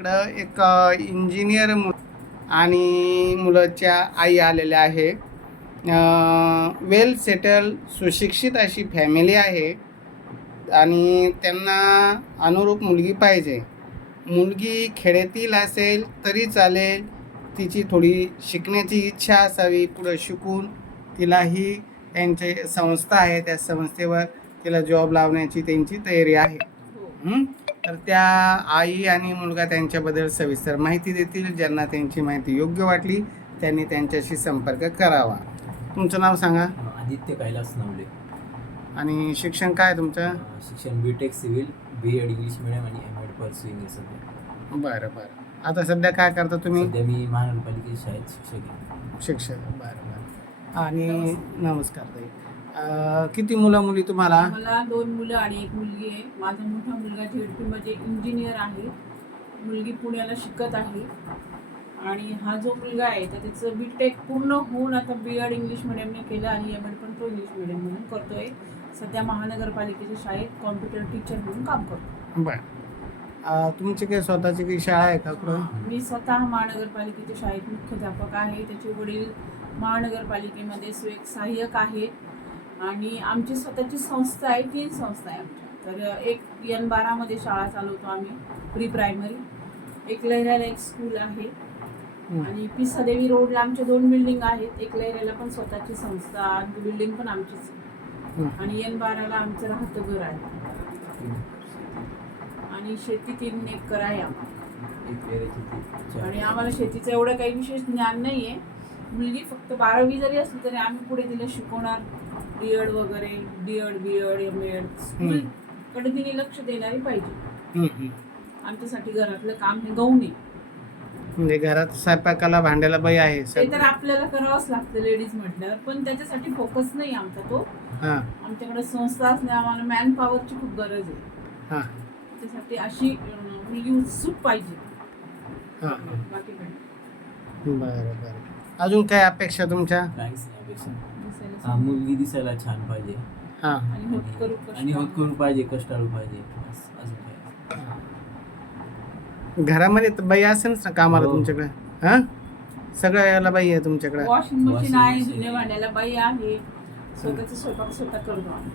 इकडं एक इंजिनियर मु आणि मुलाच्या आई आलेल्या आहे. वेल सेटल सुशिक्षित अशी फॅमिली आहे. आणि त्यांना अनुरूप मुलगी पाहिजे. मुलगी खेड्यातील असेल तरी चालेल तिची थोडी शिकण्याची इच्छा असावी पुढं शिकून तिलाही त्यांचे संस्था आहे त्या संस्थेवर तिला जॉब लावण्याची त्यांची तयारी आहे. हं? तर त्या आई आणि मुलगा त्यांच्याबद्दल सविस्तर माहिती देतील. ज्यांना त्यांची माहिती योग्य वाटली त्यांनी त्यांच्याशी संपर्क करावा. तुमचं नाव सांगा. आदित्य कैलास नवले. आणि शिक्षण काय आहे तुमचं? शिक्षण B Tech civil B Ed English medium आणि एम एड आहे सध्या. बरं बरं. आता सध्या काय करता तुम्ही? सध्या मी महानगरपालिकेच्या शाळेत शिक्षक आहे. शिक्षक. बरं बरं. आणि नमस्कार ताई. अं, किती मुलं मुली तुम्हाला? मला दोन मुलं आणि एक मुलगी आहे. माझा मोठा मुलगा झेडपी मध्ये इंजिनियर आहे. मुलगी पुण्याला शिकत आहे. आणि हा जो मुलगा आहे तर त्याचं बी टेक पूर्ण होऊन आता बी एड इंग्लिश मिडियमने केलं आणि एम एड पण तो इंग्लिश मिडियम म्हणून करतोय. सध्या महानगरपालिकेच्या शाळेत कॉम्प्युटर टीचर म्हणून काम करतो बरं. अं, तुमची काही स्वतःची काही शाळा आहे का कुठं? मी स्वतः महानगरपालिकेच्या शाळेत मुख्याध्यापक आहे. त्याचे वडील महानगरपालिकेमध्ये सहाय्यक आहेत. आणि आमची स्वतःची संस्था आहे तीन संस्था आहे आमच्या. तर एक एन बारामध्ये शाळा चालवतो आम्ही प्री प्रायमरी. एक लहऱ्याला एक स्कूल आहे. आणि पी सदेवी रोडला आमच्या दोन बिल्डिंग आहेत. एक लहऱ्याला पण स्वतःची संस्था बिल्डिंग पण आमचीच आहे. आणि एन बाराला आमचं राहतं घर आहे. आणि शेती तीन एकर आहे आम्हाला. आणि आम्हाला शेतीचं एवढं काही विशेष ज्ञान नाही आहे मुलगी फक्त बारावी जरी असली तरी आम्ही पुढे तिला शिकवणार. डी एड वगैरे D Ed B Ed M Ed school कडे तिने लक्ष देणारी पाहिजे. हं, हं. आमच्यासाठी घरातलं काम हे गौण आहे म्हणजे घरात स्वयंपाकाला भांड्याला बाई आहे. ते तर आपल्याला करावंच लागतं लेडीज म्हटल्यावर. पण त्याच्यासाठी फोकस नाही आमचा तो. हां. आमच्याकडे संस्था असणे आम्हाला मॅन पॉवरची खूप गरज आहे. हां. त्यासाठी अशी अं, मुलगी उत्सुक पाहिजे. हां. हां बाकी बरं बरं. अजून काय अपेक्षा तुमच्या? काहीच नाही अपेक्षा हा. मुलगी दिसायला छान पाहिजे. हां. आणि होतकरू कष्ट. आणि होतकरू पाहिजे कष्टाळू पाहिजे बस, अजून काय घरामध्ये तर बाई असेल ना कामाला हो. तुमच्याकडे? हां? सगळ्या याला बाई आहे तुमच्याकडे. वॉशिंग मशीन Washing आहे machine. जुन्या भांड्याला बाई आहे. स्वतःचा स्वयंपाक स्वतः करतो आम्ही.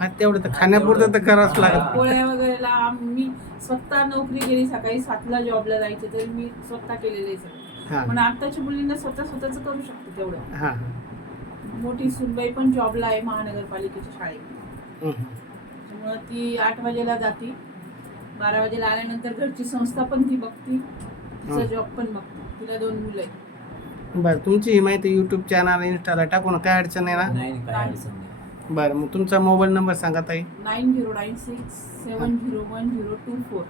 हा तेवढं तर खाण्यापुरतं तर करावंच लागत पोळ्या वगैरेला आम- मी स्वतः नोकरी केली सकाळी सातला जॉबला जायचं तर मी स्वतः केलेलं हां. पण आताच्या मुलींना स्वतः स्वतःच करू शकते तेवढं. हां. मोठी सुनबाई पण जॉबला आहे महानगरपालिकेच्या शाळेत. हं, त्यामुळं ती आठ वाजेला जाती. बारा वाजेला आल्यानंतर घरची संस्था पण ती बघती. तिचा. जॉब पण बघते. तिला दोन मुलं आहेत. बरं तुमची ही माहिती यूट्यूब चॅनल इन्स्टाला टाकून काय अडचण आहे ना? नाही काय अडचण नाही. बरं मग तुमचा मोबाईल नंबर सांगा ताई. Nine zero nine six seven zero one zero two four.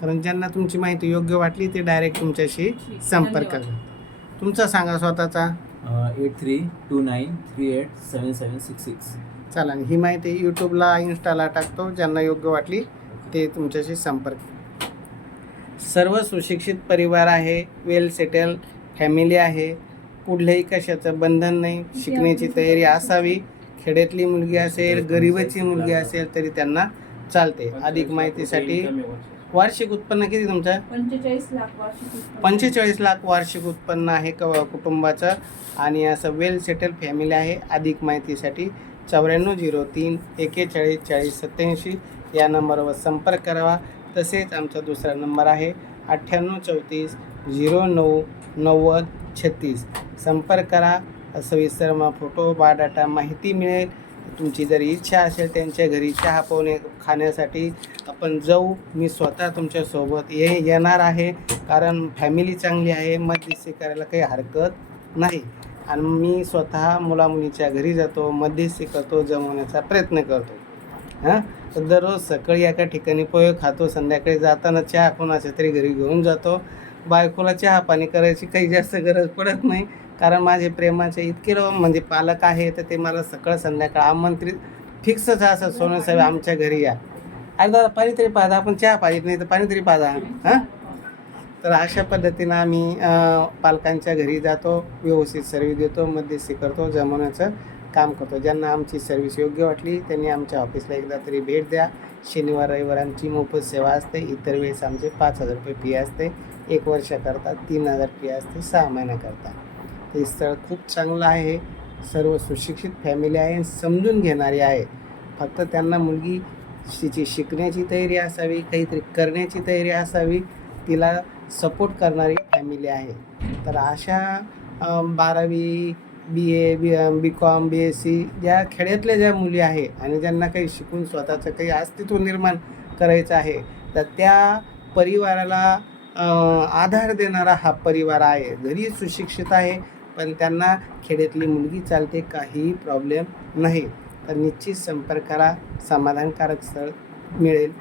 कारण ज्यांना तुमची माहिती योग्य वाटली ते डायरेक्ट तुमच्याशी संपर्क धन्यवाद. तुमचा सांगा स्वतःचा. Eight three two nine three eight seven seven six six चला ही माहिती यूट्यूबला इन्स्टाला टाकतो ज्यांना योग्य वाटली ते तुमच्याशी संपर्क सर्व सुशिक्षित परिवार आहे वेल सेटल फॅमिली आहे कुठल्याही कशाचं बंधन नाही शिकण्याची तयारी असावी खेड्यातली मुलगी असेल गरिबाची मुलगी असेल. तरी त्यांना चालते. अधिक माहितीसाठी वार्षिक उत्पन्न किती तुमचं? पंचेचाळीस लाख वार्षिक उत्पन्न. पंचेचाळीस लाख वार्षिक उत्पन्न आहे क कुटुंबाचं. आणि असं वेल सेटल फॅमिली आहे. अधिक माहितीसाठी चौऱ्याण्णव झिरो तीन एकेचाळीस चाळीस सत्याऐंशी या नंबरवर संपर्क करावा. तसेच आमचा दुसरा नंबर आहे अठ्ठ्याण्णव चौतीस झिरो नऊ नव्वद छत्तीस. संपर्क करा. सविस्तर मग फोटो बायोडाटा माहिती मिळेल. तुमची जर इच्छा असेल त्यांच्या घरी चहा पाहुणे खाण्यासाठी आपण जाऊ. मी स्वतः तुमच्यासोबत ये येणार आहे. कारण फॅमिली चांगली आहे मध्यस्थी करायला काही हरकत नाही. आणि मी स्वतः मुलामुलीच्या घरी जातो मध्यस्थी करतो जमवण्याचा प्रयत्न करतो. हां? तर दररोज सकाळी एका ठिकाणी पोहे खातो संध्याकाळी जाताना चहा कोणाच्या तरी घरी घेऊन जातो. बायकोला चहा पाणी करायची काही जास्त गरज पडत नाही. कारण माझे प्रेमाचे इतके लोक म्हणजे पालक आहे तर ते मला सकाळ संध्याकाळ आमंत्रित फिक्सच असं सोनं साहेब आमच्या घरी या. अरे दादा पाणी तरी पाजा आपण चहा पाहिजे नाही तर पाणी तरी पाजा हां? तर अशा पद्धतीनं आम्ही पालकांच्या घरी जातो व्यवस्थित सर्व्हिस देतो मध्यस्थी करतो जमवण्याचं काम करतो. ज्यांना आमची सर्व्हिस योग्य वाटली त्यांनी आमच्या ऑफिसला एकदा तरी भेट द्या. शनिवार रविवार आमची मोफत सेवा असते. इतर वेळेस आमचे पाच हजार रुपये फी असते. एक वर्षाकरता तीन हजार फी असते सहा महिन्याकरता ते स्थळ खूप चांगलं आहे. सर्व सुशिक्षित फॅमिली आहे समजून घेणारी आहे. फक्त त्यांना मुलगी तिची शिकण्याची तयारी असावी काहीतरी करण्याची तयारी असावी तिला सपोर्ट करणारी फॅमिली आहे. तर अशा बारावी B A B B Com B S C ज्या खेड्यातल्या ज्या मुली आहे आणि ज्यांना काही शिकून स्वतःचं काही अस्तित्व निर्माण करायचं आहे तर त्या परिवाराला आधार देणारा हा परिवार आहे. जरी सुशिक्षित आहे पण त्यांना खेड्यातली मुलगी चालते काहीही प्रॉब्लेम नाही. तर निश्चित संपर्क करा समाधानकारक स्थळ मिळेल.